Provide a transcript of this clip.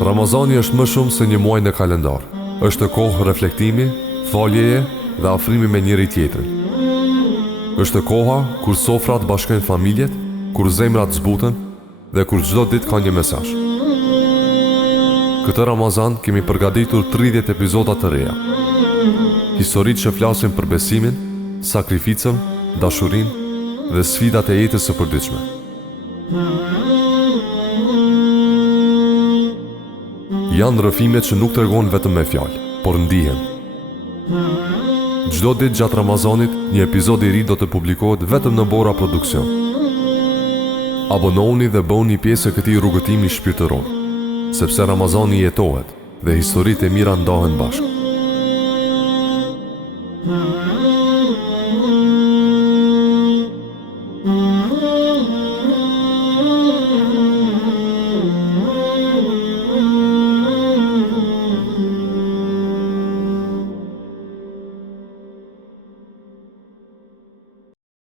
Ramazani është më shumë se një muaj në kalendar. Është kohë reflektimi, faljeje dhe afrimi me njëri tjetrin. Është koha kur sofrat bashkojnë familjet, kur zemrat zbuten dhe kur çdo ditë ka një mesazh. Këtë Ramazan kemi përgatitur 30 epizoda të reja. Historitë që flasin për besimin, sakrificën, dashurinë dhe sfidat e jetës së përditshme. Janë rrëfimet që nuk tregojnë vetëm me fjalë, por ndihen. Çdo ditë gjatë Ramazanit, një epizod i ri do të publikohet vetëm në Bora Produksion. Abonohuni dhe bëuni pjesë e këtij rrugëtimi shpirtëror, sepse Ramazani jetohet dhe historitë e mira ndahen bashkë.